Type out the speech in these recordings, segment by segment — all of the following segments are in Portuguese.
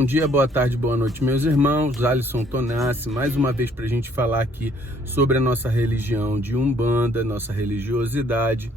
Bom dia, boa tarde, boa noite, meus irmãos. Alisson Tonassi, mais uma vez para a gente falar aqui sobre a nossa religião de Umbanda, nossa religiosidade.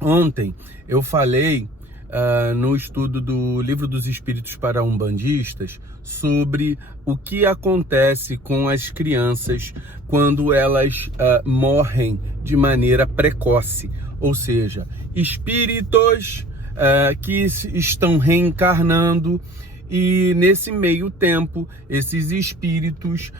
Ontem eu falei no estudo do Livro dos Espíritos para Umbandistas sobre o que acontece com as crianças quando elas morrem de maneira precoce, ou seja, espíritos que estão reencarnando e nesse meio tempo esses espíritos,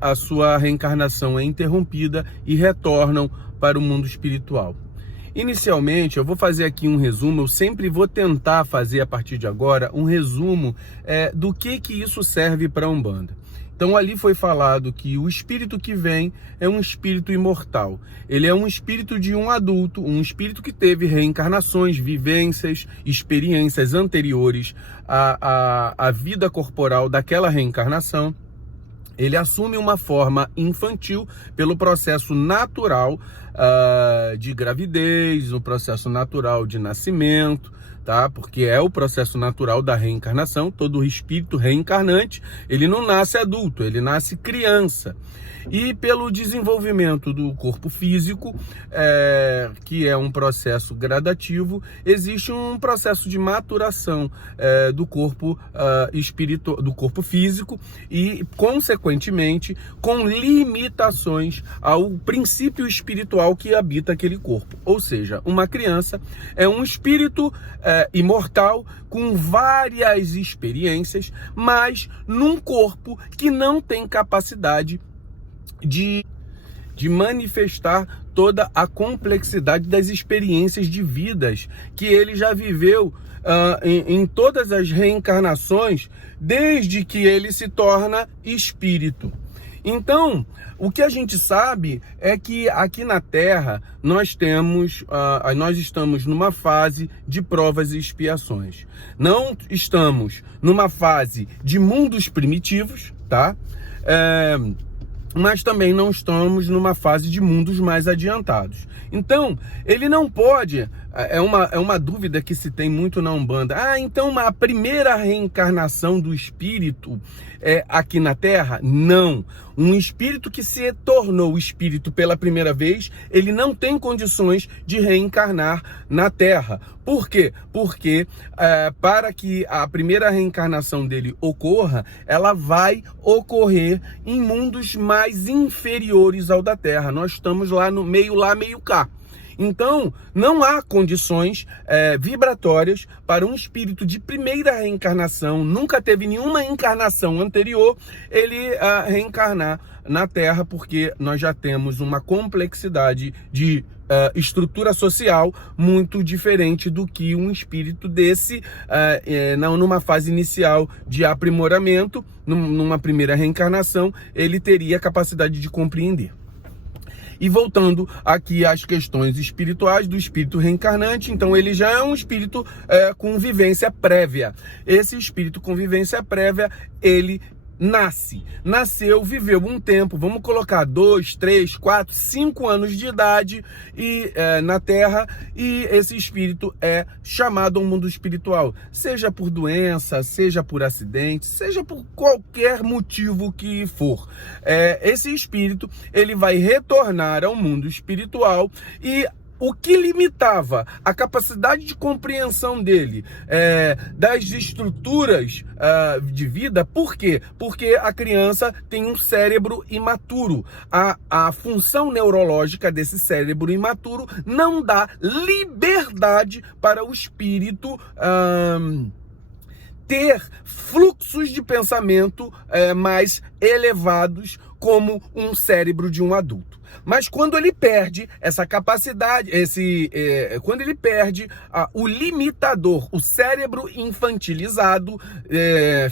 a sua reencarnação é interrompida e retornam para o mundo espiritual. Inicialmente, eu vou fazer aqui um resumo, eu sempre vou tentar fazer a partir de agora um resumo do que isso serve para a Umbanda. Então ali foi falado que o espírito que vem é um espírito imortal. Ele é um espírito de um adulto, um espírito que teve reencarnações, vivências, experiências anteriores à vida corporal daquela reencarnação. Ele assume uma forma infantil pelo processo natural de gravidez, o processo natural de nascimento, tá? Porque é o processo natural da reencarnação. Todo espírito reencarnante, ele não nasce adulto, ele nasce criança. E pelo desenvolvimento do corpo físico, que é um processo gradativo, existe um processo de maturação do corpo do corpo físico e, consequentemente, com limitações ao princípio espiritual que habita aquele corpo. Ou seja, uma criança é um espírito imortal com várias experiências, mas num corpo que não tem capacidade de manifestar toda a complexidade das experiências de vidas que ele já viveu em todas as reencarnações, desde que ele se torna espírito. Então, o que a gente sabe é que aqui na Terra nós estamos numa fase de provas e expiações. Não estamos numa fase de mundos primitivos, tá? Mas também não estamos numa fase de mundos mais adiantados. Então, ele não pode... É uma dúvida que se tem muito na Umbanda. Então a primeira reencarnação do espírito é aqui na Terra? Não. Um espírito que se tornou espírito pela primeira vez, ele não tem condições de reencarnar na Terra. Por quê? Porque para que a primeira reencarnação dele ocorra, ela vai ocorrer em mundos mais inferiores ao da Terra. Nós estamos lá, meio cá. Então, não há condições vibratórias para um espírito de primeira reencarnação, nunca teve nenhuma encarnação anterior, ele reencarnar na Terra, porque nós já temos uma complexidade de estrutura social muito diferente do que um espírito desse, numa fase inicial de aprimoramento, numa primeira reencarnação, ele teria a capacidade de compreender. E voltando aqui às questões espirituais do espírito reencarnante, então ele já é um espírito com vivência prévia. Esse espírito com vivência prévia, ele nasceu, viveu um tempo, vamos colocar 2, 3, 4, 5 anos de idade na Terra, e esse espírito é chamado ao mundo espiritual, seja por doença, seja por acidente, seja por qualquer motivo que for. Esse espírito, ele vai retornar ao mundo espiritual e o que limitava a capacidade de compreensão dele das estruturas de vida, por quê? Porque a criança tem um cérebro imaturo. A função neurológica desse cérebro imaturo não dá liberdade para o espírito ter fluxos de pensamento mais elevados como um cérebro de um adulto. Mas quando ele perde essa capacidade, quando ele perde o limitador, o cérebro infantilizado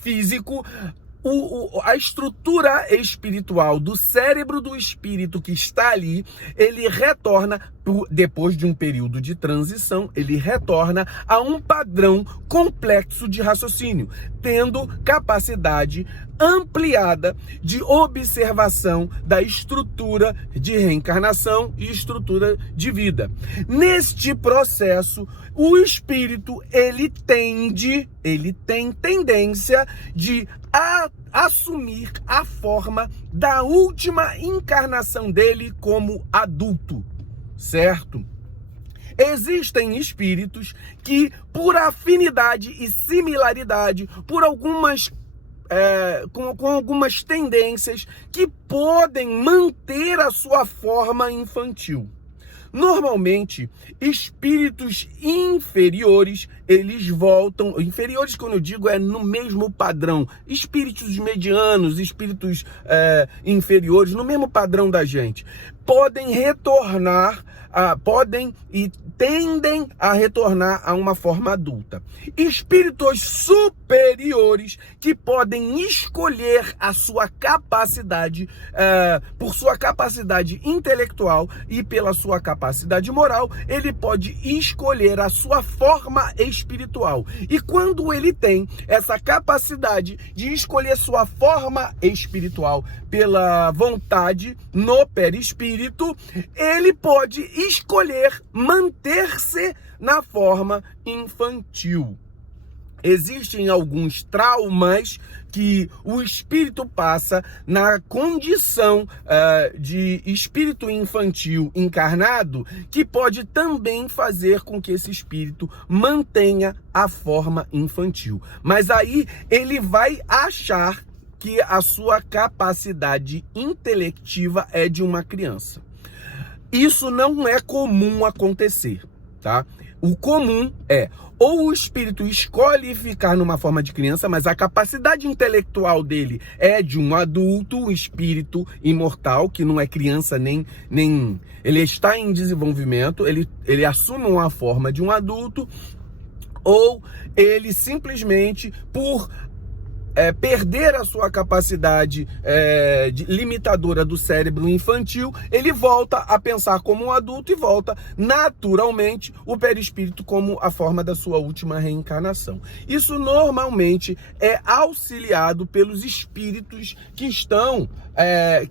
físico, a estrutura espiritual do cérebro do espírito que está ali, ele retorna depois de um período de transição, ele retorna a um padrão complexo de raciocínio, tendo capacidade ampliada de observação da estrutura de reencarnação e estrutura de vida. Neste processo, o espírito ele tem tendência de assumir a forma da última encarnação dele como adulto, certo? Existem espíritos que, por afinidade e similaridade, por algumas com algumas tendências que podem manter a sua forma infantil. Normalmente, espíritos inferiores, eles voltam... Inferiores, quando eu digo, é no mesmo padrão. Espíritos medianos, espíritos inferiores, no mesmo padrão da gente. Podem retornar, tendem a retornar a uma forma adulta. Espíritos superiores que podem escolher a sua capacidade, por sua capacidade intelectual e pela sua capacidade moral, ele pode escolher a sua forma espiritual. E quando ele tem essa capacidade de escolher sua forma espiritual pela vontade no perispírito, ele pode escolher manter-se na forma infantil. Existem alguns traumas que o espírito passa na condição de espírito infantil encarnado, que pode também fazer com que esse espírito mantenha a forma infantil. Mas aí ele vai achar que a sua capacidade intelectiva é de uma criança. Isso não é comum acontecer, tá? O comum é, ou o espírito escolhe ficar numa forma de criança, mas a capacidade intelectual dele é de um adulto, um espírito imortal, que não é criança nem ele está em desenvolvimento, ele assume uma forma de um adulto, ou ele simplesmente, por perder a sua capacidade limitadora do cérebro infantil, ele volta a pensar como um adulto e volta naturalmente o perispírito como a forma da sua última reencarnação. Isso normalmente é auxiliado pelos espíritos que estão,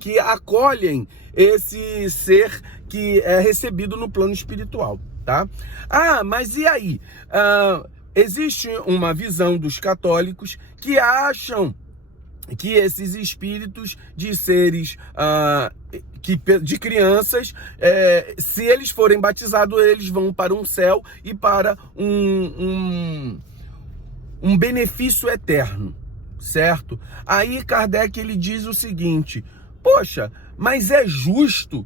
que acolhem esse ser que é recebido no plano espiritual, tá? Mas e aí? Existe uma visão dos católicos que acham que esses espíritos de seres, de crianças, se eles forem batizados, eles vão para um céu e para um benefício eterno, certo? Aí Kardec ele diz o seguinte: poxa, mas é justo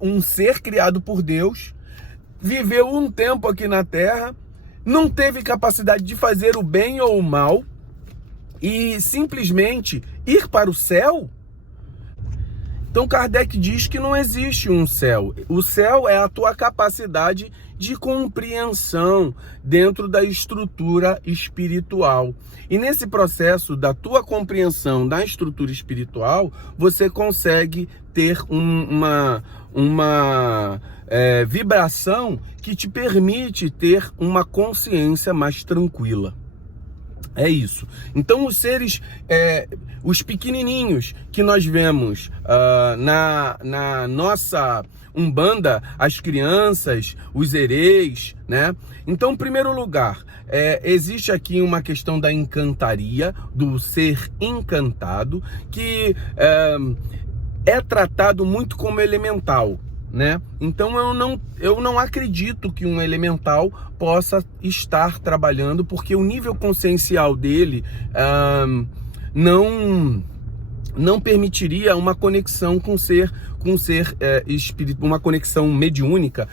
um ser criado por Deus, viveu um tempo aqui na Terra, não teve capacidade de fazer o bem ou o mal e simplesmente ir para o céu? Então Kardec diz que não existe um céu. O céu é a tua capacidade de compreensão dentro da estrutura espiritual. E nesse processo da tua compreensão da estrutura espiritual, você consegue ter uma vibração que te permite ter uma consciência mais tranquila. É isso. Então os seres, os pequenininhos que nós vemos na nossa Umbanda, as crianças, os erês, né? Então, em primeiro lugar, existe aqui uma questão da encantaria, do ser encantado, que é tratado muito como elemental, né? Então eu não acredito que um elemental possa estar trabalhando, porque o nível consciencial dele não permitiria uma conexão com ser espírito, uma conexão mediúnica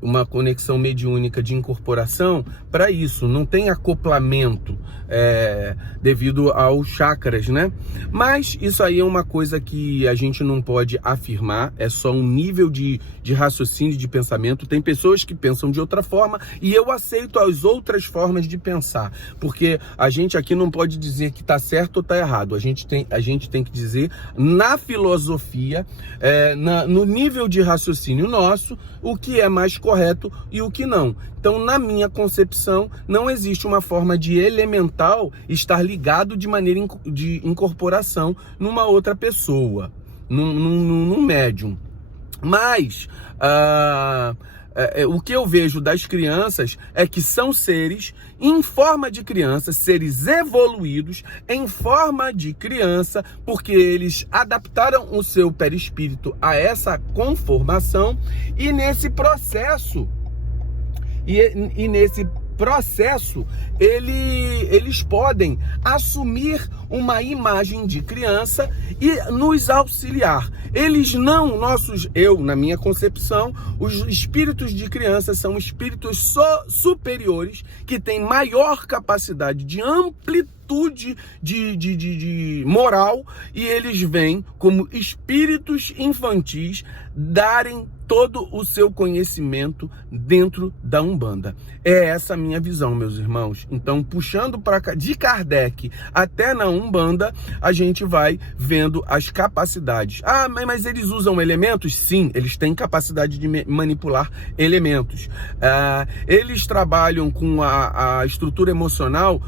uma conexão mediúnica de incorporação para isso, não tem acoplamento devido aos chakras, né? Mas isso aí é uma coisa que a gente não pode afirmar, é só um nível de raciocínio, de pensamento. Tem pessoas que pensam de outra forma e eu aceito as outras formas de pensar, porque a gente aqui não pode dizer que está certo ou está errado, a gente tem que dizer na filosofia, no nível de raciocínio nosso, o que é mais correto e o que não. Então, na minha concepção, não existe uma forma de elemental estar ligado de maneira de incorporação numa outra pessoa, num médium. Mas o que eu vejo das crianças é que são seres em forma de criança, seres evoluídos em forma de criança, porque eles adaptaram o seu perispírito a essa conformação, e nesse processo eles podem assumir uma imagem de criança e nos auxiliar. Eles não, na minha concepção, os espíritos de criança são espíritos superiores que têm maior capacidade de amplitude de moral, e eles vêm como espíritos infantis darem todo o seu conhecimento dentro da Umbanda. É essa a minha visão, meus irmãos. Então, puxando para cá, de Kardec até na Umbanda, a gente vai vendo as capacidades. Ah, mas eles usam elementos? Sim, eles têm capacidade de manipular elementos. Eles trabalham com a estrutura emocional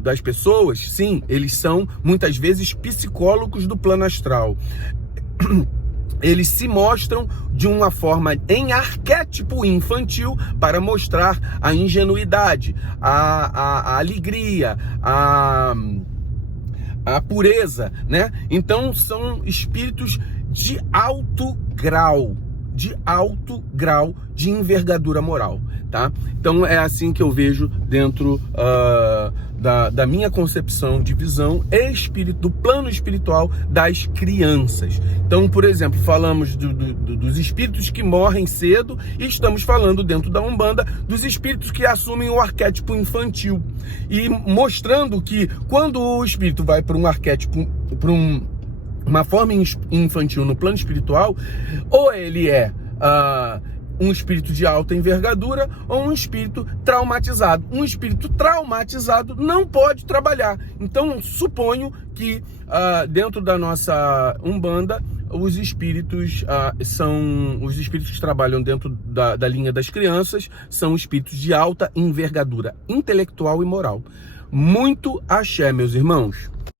das pessoas? Sim, eles são, muitas vezes, psicólogos do plano astral. Eles se mostram de uma forma em arquétipo infantil para mostrar a ingenuidade, a alegria, a pureza, né? Então são espíritos de alto grau de envergadura moral, tá? Então é assim que eu vejo dentro da minha concepção de visão do plano espiritual das crianças. Então, por exemplo, falamos dos espíritos que morrem cedo, e estamos falando dentro da Umbanda dos espíritos que assumem o arquétipo infantil, e mostrando que quando o espírito vai para um arquétipo, para uma forma infantil no plano espiritual, ou ele é um espírito de alta envergadura ou um espírito traumatizado. Um espírito traumatizado não pode trabalhar. Então, suponho que dentro da nossa Umbanda, os espíritos que trabalham dentro da linha das crianças são espíritos de alta envergadura intelectual e moral. Muito axé, meus irmãos.